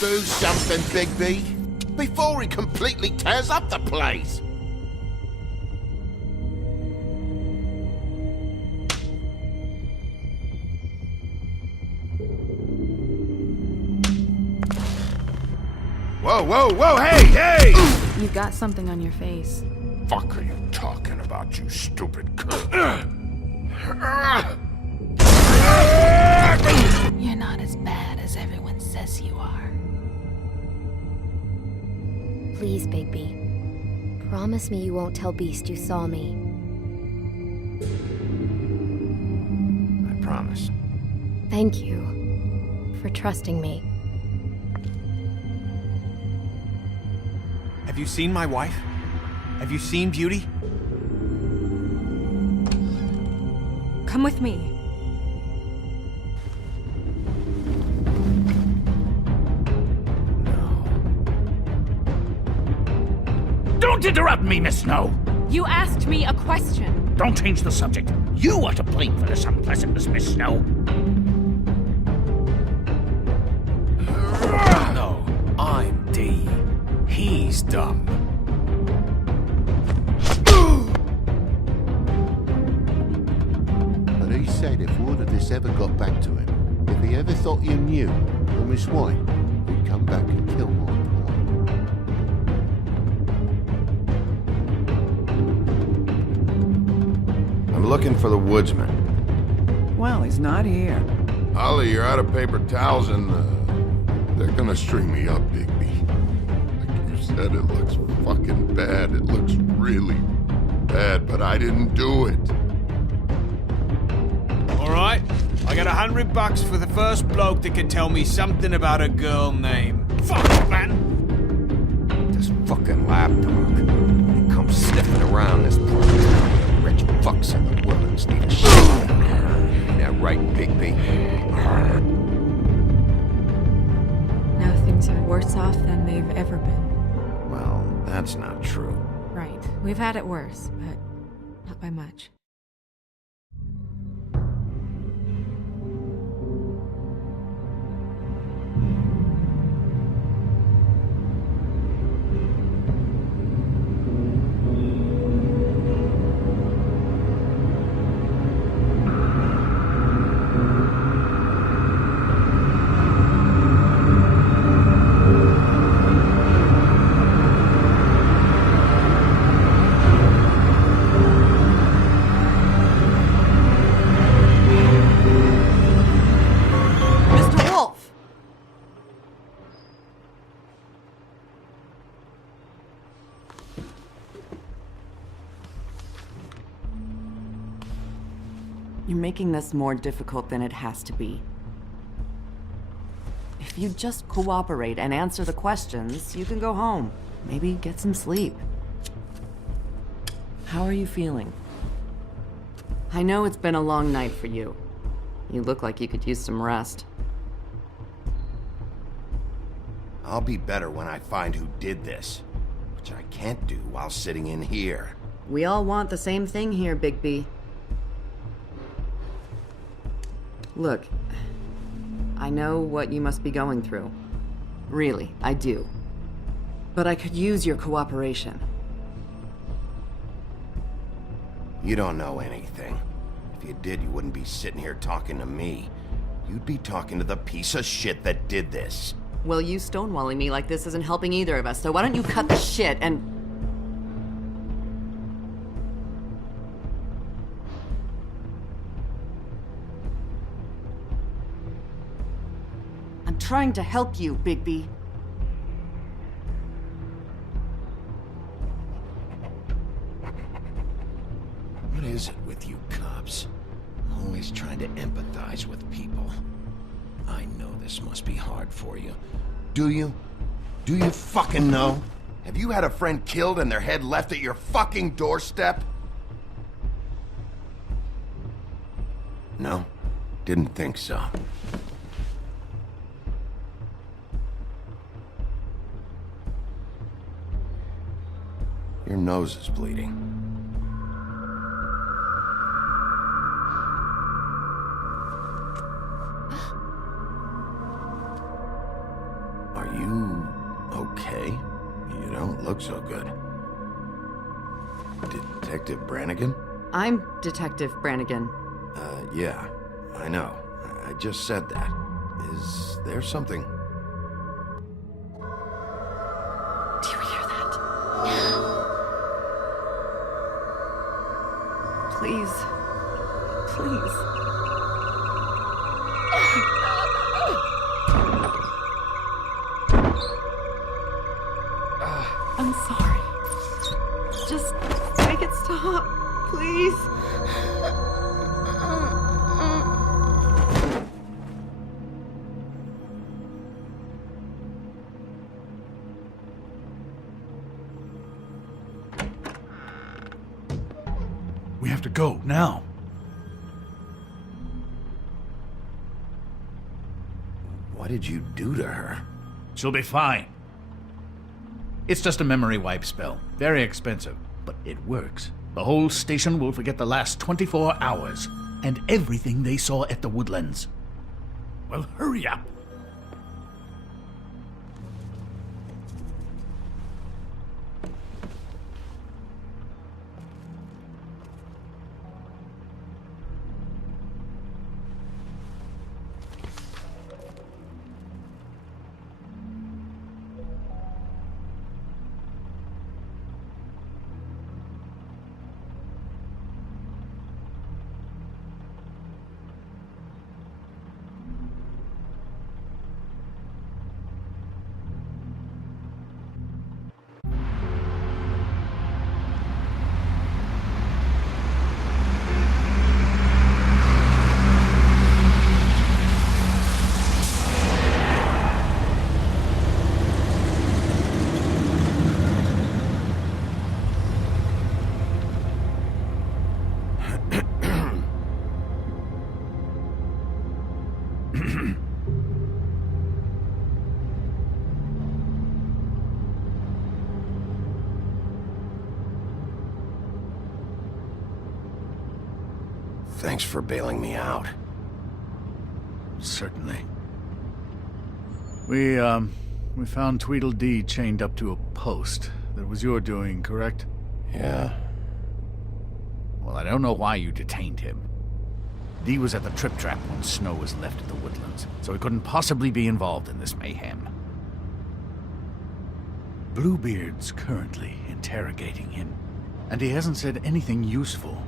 Do something, Bigby, before he completely tears up the place. Whoa, whoa, whoa, hey, hey! You've got something on your face. Fuck are you talking about, you stupid cunt? You're not as bad as everyone says you are. Please, Bigby. Promise me you won't tell Beast you saw me. I promise. Thank you for trusting me. Have you seen my wife? Have you seen Beauty? Come with me. Don't interrupt me, Miss Snow! You asked me a question. Don't change the subject. You are to blame for this unpleasantness, Miss Snow. No, I'm D. He's dumb. But he said if word of this ever got back to him, if he ever thought you knew, or Miss White, he'd come back and kill my boy. I'm looking for the woodsman. Well, he's not here. Holly, you're out of paper towels and, they're gonna string me up, Bigby. Like you said, it looks fucking bad. It looks really bad, but I didn't do it. Alright, I got $100 for the first bloke that can tell me something about a girl name. Fuck, man! This fucking lapdog. He comes sniffing around this part of town. The rich fucks and the women's need a shit. Ain't that right, Bigby? Now things are worse off than they've ever been. Well, that's not true. Right. We've had it worse, but not by much. You're making this more difficult than it has to be. If you just cooperate and answer the questions, you can go home. Maybe get some sleep. How are you feeling? I know it's been a long night for you. You look like you could use some rest. I'll be better when I find who did this, which I can't do while sitting in here. We all want the same thing here, Bigby. Look, I know what you must be going through. Really, I do. But I could use your cooperation. You don't know anything. If you did, you wouldn't be sitting here talking to me. You'd be talking to the piece of shit that did this. Well, you stonewalling me like this isn't helping either of us, so why don't you cut the shit and... I'm trying to help you, Bigby. What is it with you cops? Always trying to empathize with people. I know this must be hard for you. Do you? Do you fucking know? Have you had a friend killed and their head left at your fucking doorstep? No? Didn't think so. Your nose is bleeding. Are you okay? You don't look so good. Detective Brannigan? I'm Detective Brannigan. Yeah, I know. I just said that. Is there something? Do you hear that? Please. Please. I'm sorry. Just make it stop, please. We have to go, now. What did you do to her? She'll be fine. It's just a memory wipe spell. Very expensive, but it works. The whole station will forget the last 24 hours, and everything they saw at the Woodlands. Well, hurry up. Thanks for bailing me out. Certainly. We found Tweedledee chained up to a post. That was your doing, correct? Yeah. Well, I don't know why you detained him. Dee was at the Trip Trap when Snow was left at the Woodlands, so he couldn't possibly be involved in this mayhem. Bluebeard's currently interrogating him, and he hasn't said anything useful.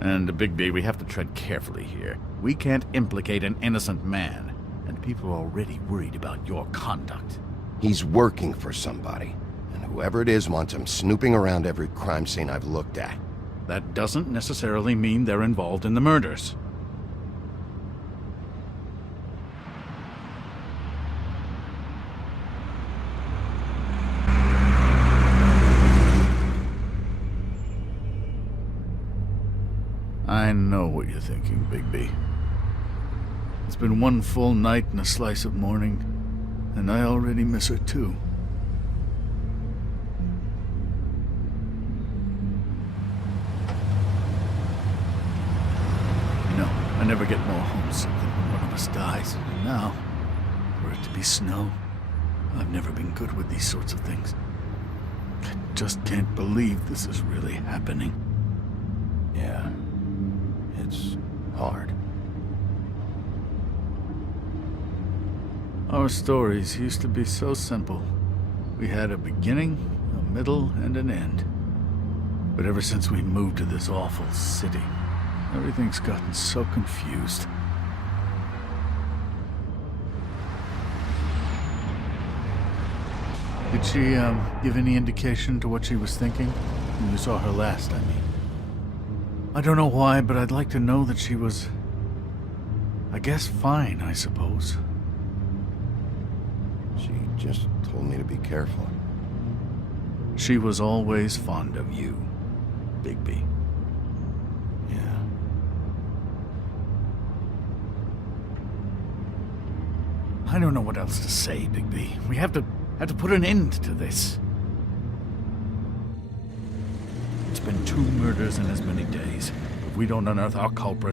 And, Bigby, we have to tread carefully here. We can't implicate an innocent man, and people are already worried about your conduct. He's working for somebody, and whoever it is wants him snooping around every crime scene I've looked at. That doesn't necessarily mean they're involved in the murders. I know what you're thinking, Bigby. It's been one full night and a slice of morning, and I already miss her too. No, I never get more homesick than when one of us dies. And now, for it to be Snow, I've never been good with these sorts of things. I just can't believe this is really happening. Yeah. It's hard. Our stories used to be so simple. We had a beginning, a middle, and an end. But ever since we moved to this awful city, everything's gotten so confused. Did she, give any indication to what she was thinking? When you saw her last, I mean. I don't know why, but I'd like to know that she was, I guess, fine, I suppose. She just told me to be careful. She was always fond of you, Bigby. Yeah. I don't know what else to say, Bigby. We have to put an end to this. It's been 2 murders in as many days. If we don't unearth our culprit,